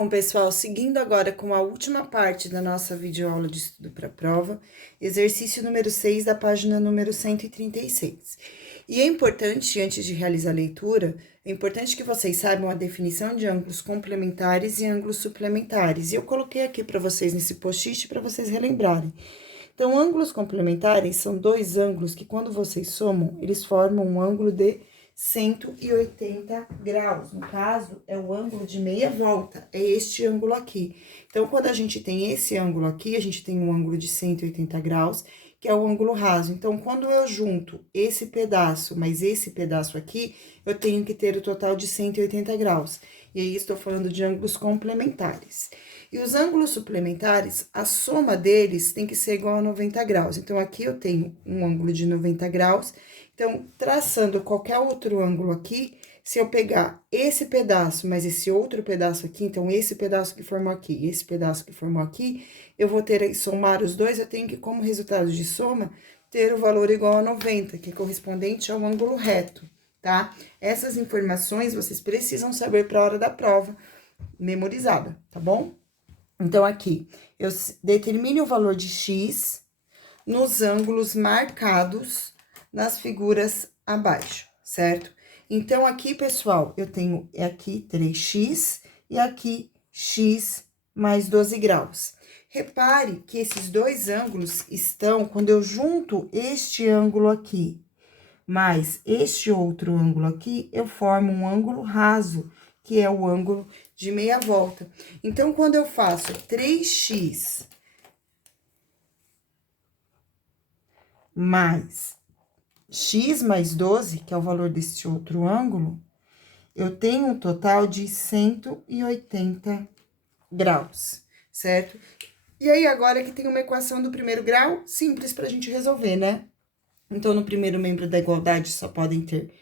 Bom, pessoal, seguindo agora com a última parte da nossa videoaula de estudo para a prova, exercício número 6 da página número 136. E é importante, antes de realizar a leitura, é importante que vocês saibam a definição de ângulos complementares e ângulos suplementares. E eu coloquei aqui para vocês nesse post-it para vocês relembrarem. Então, ângulos complementares são dois ângulos que, quando vocês somam, eles formam um ângulo de 180 graus. No caso, é o ângulo de meia volta, é este ângulo aqui. Então, quando a gente tem esse ângulo aqui, a gente tem um ângulo de 180 graus, que é o ângulo raso. Então, quando eu junto esse pedaço mais esse pedaço aqui, eu tenho que ter o total de 180 graus. E aí, estou falando de ângulos complementares. E os ângulos suplementares, a soma deles tem que ser igual a 90 graus. Então, aqui eu tenho um ângulo de 90 graus. Então, traçando qualquer outro ângulo aqui, se eu pegar esse pedaço, mais esse outro pedaço aqui, então, esse pedaço que formou aqui, esse pedaço que formou aqui, eu vou ter que somar os dois, eu tenho que, como resultado de soma, ter o valor igual a 90, que é correspondente ao ângulo reto, tá? Essas informações vocês precisam saber para a hora da prova, memorizada, tá bom? Então, aqui, eu determine o valor de x nos ângulos marcados nas figuras abaixo, certo? Então, aqui, pessoal, eu tenho aqui 3x e aqui x mais 12 graus. Repare que esses dois ângulos estão, quando eu junto este ângulo aqui, mais este outro ângulo aqui, eu formo um ângulo raso, que é o ângulo de meia volta. Então, quando eu faço 3x mais x mais 12, que é o valor desse outro ângulo, eu tenho um total de 180 graus, certo? E aí, agora que tem uma equação do primeiro grau, simples pra gente resolver, né? Então, no primeiro membro da igualdade, só podem ter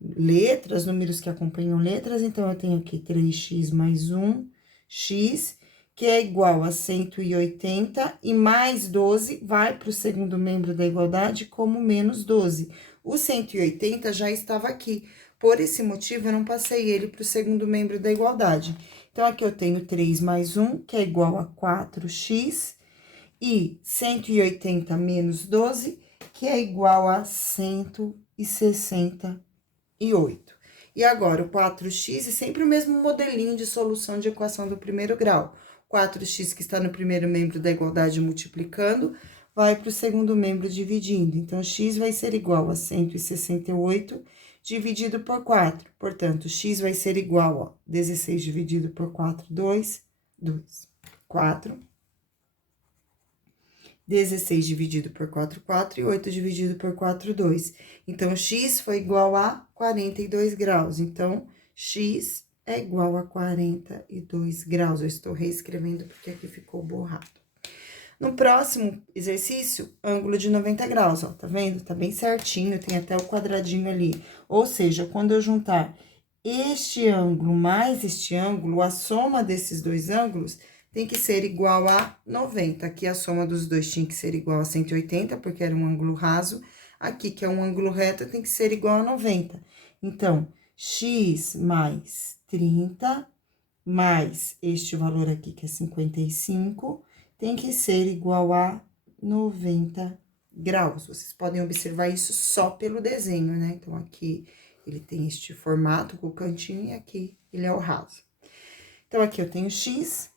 letras, números que acompanham letras. Então, eu tenho aqui 3x mais 1, x, que é igual a 180, e mais 12 vai para o segundo membro da igualdade como menos 12. O 180 já estava aqui, por esse motivo, eu não passei ele para o segundo membro da igualdade. Então, aqui eu tenho 3 mais 1, que é igual a 4x, e 180 menos 12, que é igual a 168. E agora, o 4x é sempre o mesmo modelinho de solução de equação do primeiro grau. 4x que está no primeiro membro da igualdade multiplicando, vai para o segundo membro dividindo. Então, x vai ser igual a 168 dividido por 4. Portanto, x vai ser igual a 16 dividido por 4, 2, 4. 16 dividido por 4, 4, e 8 dividido por 4, 2. Então, x foi igual a 42 graus. Então, x é igual a 42 graus. Eu estou reescrevendo porque aqui ficou borrado. No próximo exercício, ângulo de 90 graus, ó, tá vendo? Tá bem certinho, tem até o quadradinho ali. Ou seja, quando eu juntar este ângulo mais este ângulo, a soma desses dois ângulos tem que ser igual a 90. Aqui a soma dos dois tinha que ser igual a 180, porque era um ângulo raso. Aqui, que é um ângulo reto, tem que ser igual a 90. Então, x mais 30, mais este valor aqui, que é 55, tem que ser igual a 90 graus. Vocês podem observar isso só pelo desenho, né? Então, aqui ele tem este formato com o cantinho e aqui ele é o raso. Então, aqui eu tenho x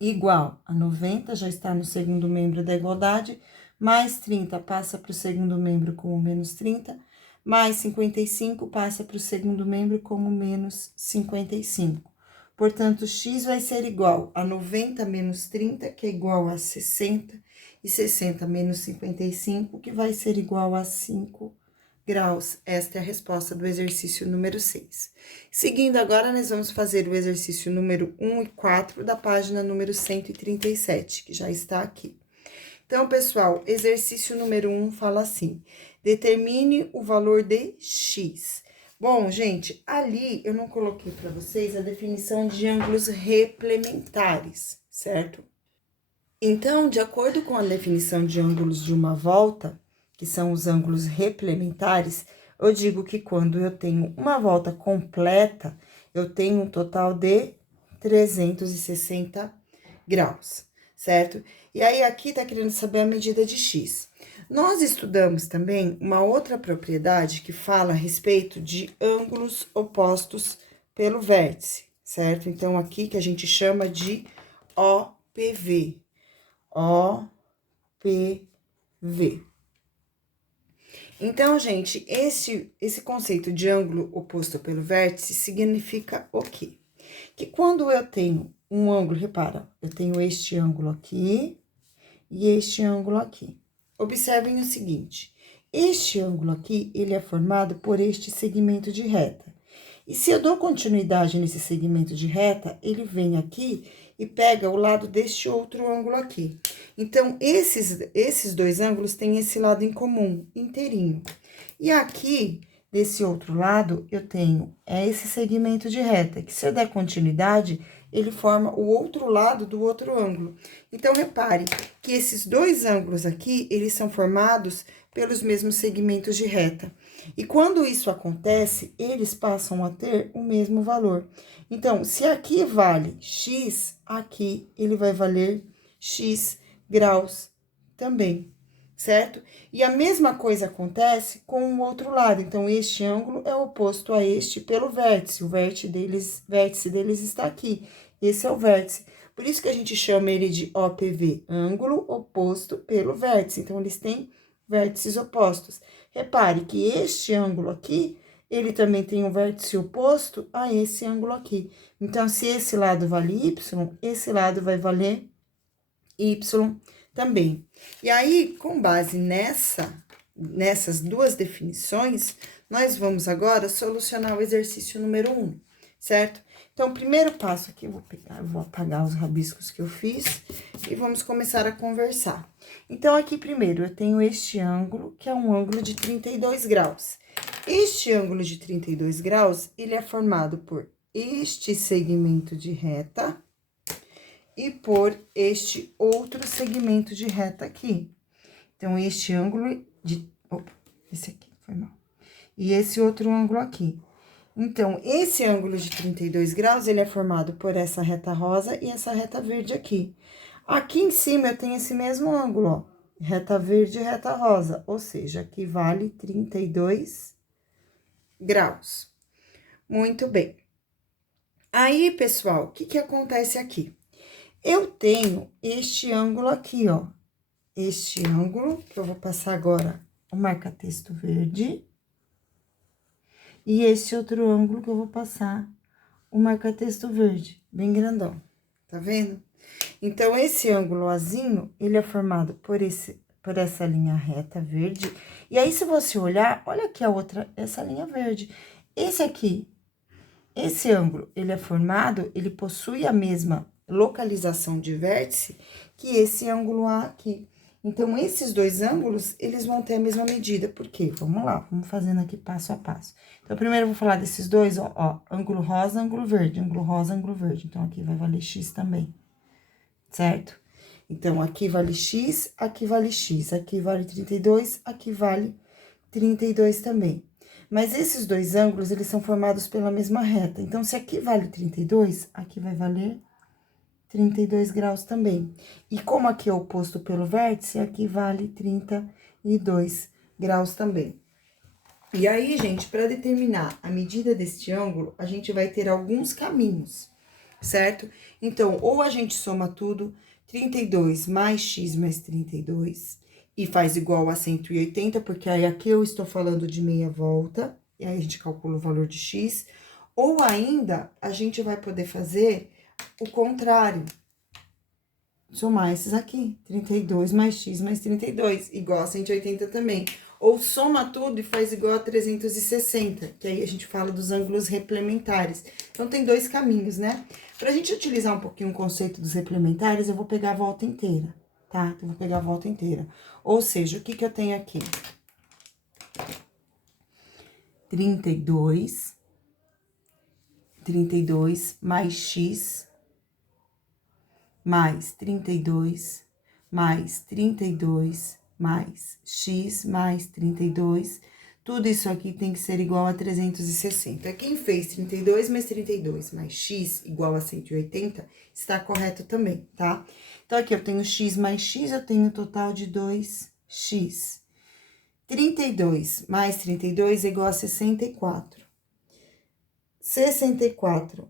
igual a 90, já está no segundo membro da igualdade, mais 30 passa para o segundo membro como menos 30, mais 55 passa para o segundo membro como menos 55. Portanto, x vai ser igual a 90 menos 30, que é igual a 60, e 60 menos 55, que vai ser igual a 5 graus. Esta é a resposta do exercício número 6. Seguindo agora, nós vamos fazer o exercício número 1 e 4 da página número 137, que já está aqui. Então, pessoal, exercício número 1 fala assim: determine o valor de x. Bom, gente, ali eu não coloquei para vocês a definição de ângulos replementares, certo? Então, de acordo com a definição de ângulos de uma volta, que são os ângulos replementares, eu digo que quando eu tenho uma volta completa, eu tenho um total de 360 graus, certo? E aí, aqui tá querendo saber a medida de x. Nós estudamos também uma outra propriedade que fala a respeito de ângulos opostos pelo vértice, certo? Então, aqui que a gente chama de OPV. OPV. Então, gente, esse conceito de ângulo oposto pelo vértice significa o quê? Que quando eu tenho um ângulo, repara, eu tenho este ângulo aqui e este ângulo aqui. Observem o seguinte, este ângulo aqui, ele é formado por este segmento de reta. E se eu dou continuidade nesse segmento de reta, ele vem aqui e pega o lado deste outro ângulo aqui. Então, esses dois ângulos têm esse lado em comum, inteirinho. E aqui, desse outro lado, eu tenho esse segmento de reta, que se eu der continuidade, ele forma o outro lado do outro ângulo. Então, repare que esses dois ângulos aqui, eles são formados pelos mesmos segmentos de reta. E quando isso acontece, eles passam a ter o mesmo valor. Então, se aqui vale x, aqui ele vai valer x graus também, certo? E a mesma coisa acontece com o outro lado. Então, este ângulo é oposto a este pelo vértice. O vértice deles está aqui. Esse é o vértice. Por isso que a gente chama ele de OPV, ângulo oposto pelo vértice. Então, eles têm vértices opostos. Repare que este ângulo aqui, ele também tem um vértice oposto a esse ângulo aqui. Então, se esse lado vale y, esse lado vai valer y também. E aí, com base nessas duas definições, nós vamos agora solucionar o exercício número 1, certo? Então, o primeiro passo aqui, eu vou apagar os rabiscos que eu fiz e vamos começar a conversar. Então, aqui primeiro, eu tenho este ângulo, que é um ângulo de 32 graus. Este ângulo de 32 graus, ele é formado por este segmento de reta e por este outro segmento de reta aqui. Então, este ângulo de... Opa, esse aqui, foi mal. E esse outro ângulo aqui. Então, esse ângulo de 32 graus, ele é formado por essa reta rosa e essa reta verde aqui. Aqui em cima, eu tenho esse mesmo ângulo, ó. Reta verde e reta rosa, ou seja, aqui vale 32 graus. Muito bem. Aí, pessoal, o que acontece aqui? Eu tenho este ângulo aqui, ó. Este ângulo, que eu vou passar agora o marca-texto verde. E esse outro ângulo que eu vou passar o marca-texto verde, bem grandão. Tá vendo? Então, esse ângulo azinho, ele é formado por essa linha reta verde. E aí, se você olhar, olha aqui a outra, essa linha verde. Esse aqui, esse ângulo, ele é formado, ele possui a mesma localização de vértice que esse ângulo A aqui. Então, esses dois ângulos, eles vão ter a mesma medida. Por quê? Vamos lá, vamos fazendo aqui passo a passo. Então, primeiro eu vou falar desses dois, ó, ângulo rosa, ângulo verde, ângulo rosa, ângulo verde. Então, aqui vai valer x também, certo? Então, aqui vale x, aqui vale x, aqui vale 32, aqui vale 32 também. Mas esses dois ângulos, eles são formados pela mesma reta. Então, se aqui vale 32, aqui vai valer 32 graus também. E como aqui é oposto pelo vértice, aqui vale 32 graus também. E aí, gente, para determinar a medida deste ângulo, a gente vai ter alguns caminhos, certo? Então, ou a gente soma tudo, 32 mais x mais 32, e faz igual a 180, porque aí aqui eu estou falando de meia volta, e aí a gente calcula o valor de x, ou ainda, a gente vai poder fazer o contrário, somar esses aqui, 32 mais x mais 32, igual a 180 também. Ou soma tudo e faz igual a 360, que aí a gente fala dos ângulos replementares. Então, tem dois caminhos, né? Pra gente utilizar um pouquinho o conceito dos replementares, eu vou pegar a volta inteira, tá? Então, eu vou pegar a volta inteira. Ou seja, o que que eu tenho aqui? 32 mais x mais 32 mais 32 mais x mais 32, tudo isso aqui tem que ser igual a 360. Quem fez 32 mais 32 mais x igual a 180, está correto também, tá? Então, aqui eu tenho x mais x, eu tenho um total de 2x. 32 mais 32 é igual a 64. 64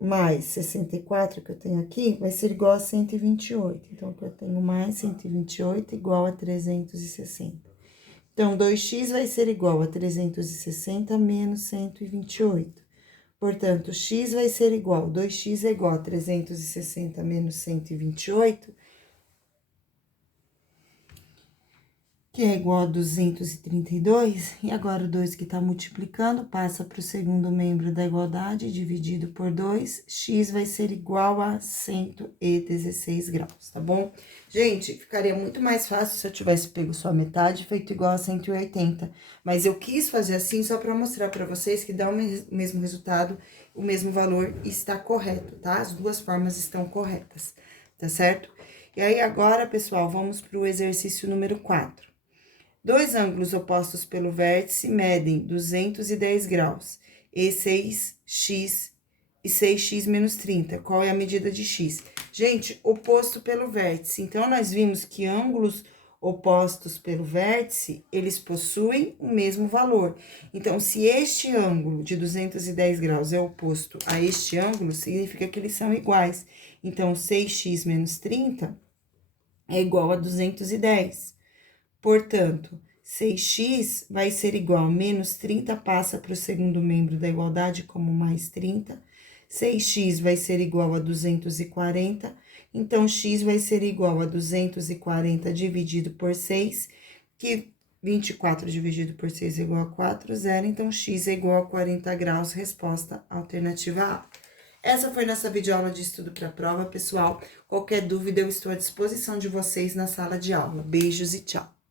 mais 64 que eu tenho aqui vai ser igual a 128. Então, aqui eu tenho mais 128 igual a 360. Então, 2x vai ser igual a 360 menos 128. Portanto, x vai ser igual, 2x é igual a 360 menos 128, que é igual a 232. E agora, o 2 que tá multiplicando passa para o segundo membro da igualdade, dividido por 2, x vai ser igual a 116 graus, tá bom? Gente, ficaria muito mais fácil se eu tivesse pego só a metade, feito igual a 180. Mas eu quis fazer assim só para mostrar para vocês que dá o mesmo resultado, o mesmo valor e está correto, tá? As duas formas estão corretas, tá certo? E aí, agora, pessoal, vamos para o exercício número 4. Dois ângulos opostos pelo vértice medem 210 graus e 6x menos 30. Qual é a medida de x? Gente, oposto pelo vértice. Então, nós vimos que ângulos opostos pelo vértice, eles possuem o mesmo valor. Então, se este ângulo de 210 graus é oposto a este ângulo, significa que eles são iguais. Então, 6x menos 30 é igual a 210. Portanto, 6x vai ser igual a menos 30, passa para o segundo membro da igualdade como mais 30. 6x vai ser igual a 240, então, x vai ser igual a 240 dividido por 6, que 24 dividido por 6 é igual a 4, zero. Então, x é igual a 40 graus, resposta alternativa A. Essa foi nossa videoaula de estudo para a prova, pessoal. Qualquer dúvida, eu estou à disposição de vocês na sala de aula. Beijos e tchau!